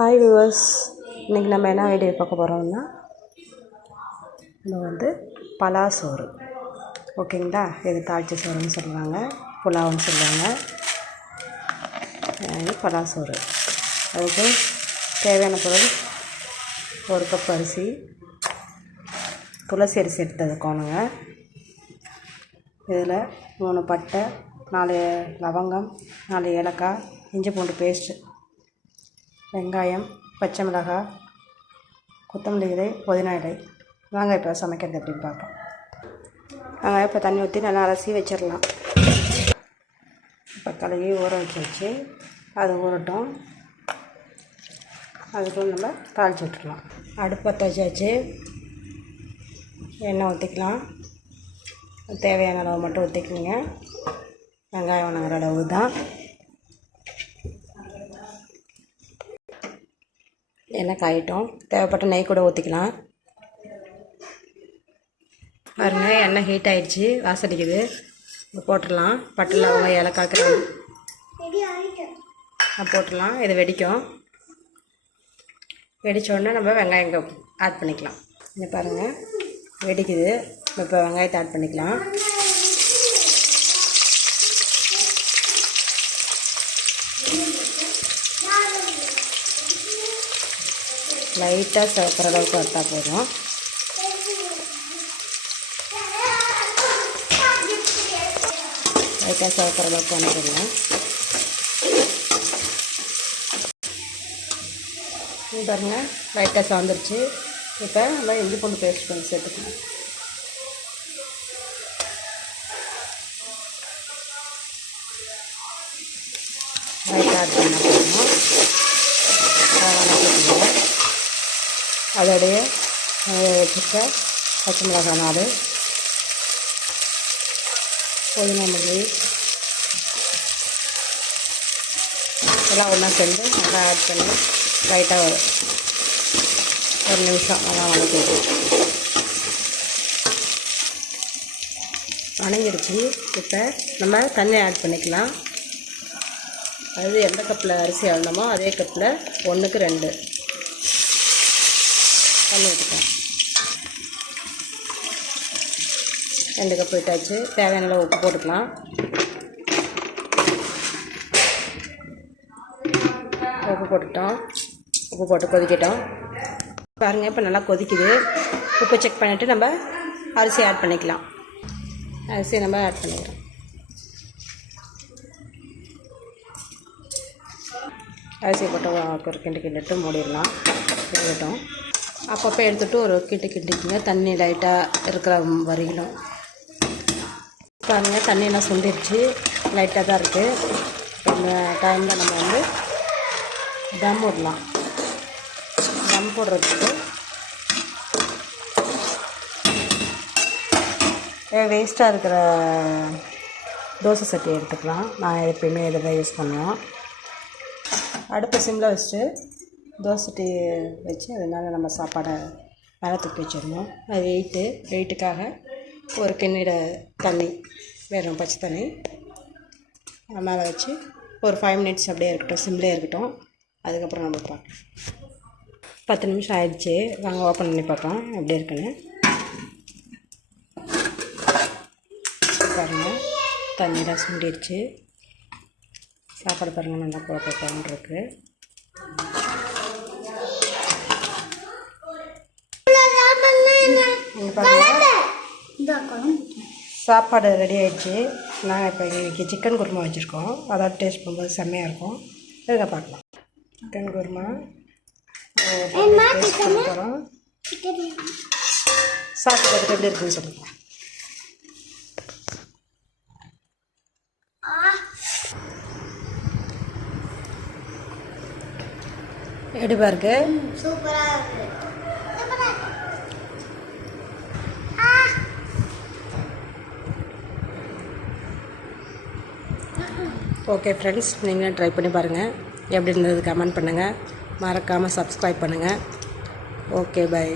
Hi viewers, இன்றைக்கி நம்ம என்ன வீடியோ பார்க்க போகிறோம்னா நம்ம பலாசோறு. ஓகேங்களா? இது தாளிச்ச சோறுன்னு சொல்லுவாங்க, புலாவுன்னு சொல்லுவாங்க. இது பலாசோறு. அதுக்கு தேவையான பொருள் 1 கப் அரிசி, துளசி அரிசி எடுத்துக்கோணுங்க. இதில் 3 பட்டை, 4 லவங்கம், 4 ஏலக்காய், இஞ்சி பூண்டு பேஸ்ட்டு, வெங்காயம், பச்சை மிளகாய், கொத்தமல்லி இலை, புதினா இலை. வாங்க இப்போ சமைக்கிறது எப்படின்னு பார்ப்போம். இப்போ தண்ணி ஊற்றி நல்லா அலசி வச்சிடலாம். இப்போ கழுவி ஊற வச்சு அது ஊறட்டும். அதுக்குள்ள நம்ம தாளித்து விட்டுக்கலாம். அடுப்பத்தை வச்சாச்சு. எண்ணெய் ஊற்றிக்கலாம். தேவையான அளவு மட்டும் ஊற்றிக்கணுங்க. வெங்காயம் வணங்குற அளவு தான். எண்ணெய் காயிட்டோம். தேவைப்பட்ட நெய் கூட ஊற்றிக்கலாம். பாருங்கள், எண்ணெய் ஹீட் ஆகிடுச்சு, வாசடிக்குது. போட்டுடலாம். பட்டை லவங்கம் ஏலக்காய் போட்டுடலாம். இது வெடிக்கும். வெடித்தோடனே நம்ம வெங்காயம் ஆட் பண்ணிக்கலாம். இங்கே பாருங்கள், வெடிக்குது. இப்போ வெங்காயத்தை ஆட் பண்ணிக்கலாம். லைட்டாக சிவக்கிற அளவுக்கு வறுத்தா போதும். லைட்டாக சிவக்கிற அளவுக்கு வணக்கிடலாம். பாருங்க, லைட்டாக சாந்துருச்சு. இப்போ நம்ம இஞ்சி பூண்டு பேஸ்ட் பண்ணி சேர்த்துக்கலாம். லைட்டாக ஆட் பண்ண போதும். வணக்கிக்கலாம். அதோடைய வச்சுக்க பச்சை மிளகாய் 4, புதினா மல்லி எல்லாம் ஒன்றா சேர்ந்து நல்லா ஆட் பண்ணி லைட்டாக 1 நிமிஷம் நல்லா வணக்கிடுவோம். வணங்கிடுச்சு. இப்போ நம்ம தண்ணி ஆட் பண்ணிக்கலாம். அது எந்த கப்பில் அரிசி ஆடணுமோ அதே கப்பில் 1க்கு 2 தண்ணி ஊற்றிக்கலாம். 2 கப் விட்டாச்சு. தேவையான அளவு உப்பு போட்டுக்கலாம். உப்பு போட்டுட்டோம். உப்பு போட்டு கொதிக்கட்டும். பாருங்கள், இப்போ நல்லா கொதிக்குது. உப்பு செக் பண்ணிவிட்டு நம்ம அரிசி ஆட் பண்ணிக்கலாம். அரிசி நம்ம ஆட் பண்ணிக்கிறோம். அரிசி போட்டு ஒரு கிண்டிட்டு மூடிடலாம். போடட்டும். அப்பப்போ எடுத்துகிட்டு ஒரு கிண்டிக்குங்க. தண்ணி லைட்டாக இருக்கிற வரையிலும். பாருங்கள், தண்ணியெல்லாம் சுண்டிடுச்சு. லைட்டாக தான் இருக்குது. இந்த டைமில் நம்ம தம் விடலாம். தம் போடுறதுக்கு வேஸ்ட்டாக இருக்கிற தோசை சட்டி எடுத்துக்கலாம். நான் எப்பயுமே இதை தான் யூஸ் பண்ணுவேன். அடுப்பை சிம்மில் வச்சுட்டு தோசை சட்டி வச்சு அதனால் நம்ம சாப்பாடை மேலே தூக்கி வச்சிடணும். அது வெயிட்டுக்காக ஒரு கிண்ணீர தண்ணி, வெறும் பச்சை தண்ணி மேலே வச்சு ஒரு 5 மினிட்ஸ் அப்படியே இருக்கட்டும். சிம்லேயே இருக்கட்டும். அதுக்கப்புறம் நம்ம பார்க்கலாம். 10 நிமிஷம் ஆயிடுச்சு. வாங்க ஓப்பன் பண்ணி பார்க்கலாம் எப்படி இருக்குன்னு. பாருங்கள், தண்ணியெலாம் சுண்டிடுச்சு. சாப்பாடு பாருங்கள், நல்லா குழப்பம் இருக்குது. சாப்பாடு ரெடி ஆகிடுச்சு. நாங்கள் இப்போ இன்றைக்கி சிக்கன் குருமா வச்சுருக்கோம். அதாவது டேஸ்ட் பண்ணும்போது செம்மையாக இருக்கும். இருக்க பார்க்கலாம். சிக்கன் குருமா போகிறோம். சாப்பிட்டு பார்த்துட்டு எப்படி இருக்குன்னு சொல்லுங்கள். எப்படி பாருக்கு? சூப்பராக இருக்கு. ஓகே ஃப்ரெண்ட்ஸ், நீங்களும் ட்ரை பண்ணி பாருங்கள். எப்படி இருந்தது கமெண்ட் பண்ணுங்கள். மறக்காமல் சப்ஸ்கிரைப் பண்ணுங்கள். Okay, by.